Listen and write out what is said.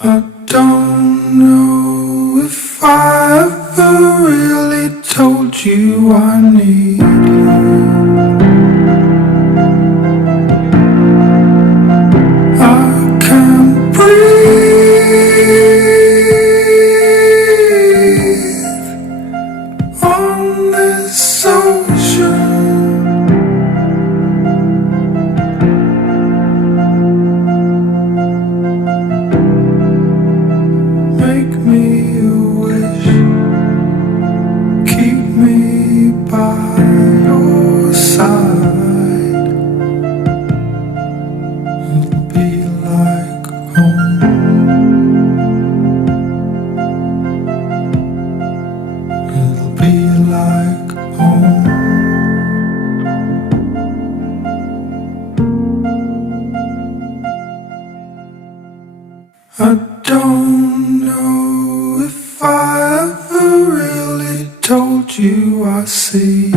I don't know if I ever really told you I need you. I can't breathe on this ocean. Make me a wish, keep me by your side. It'll be like home. It'll be like home. I don't know if I ever really told you I see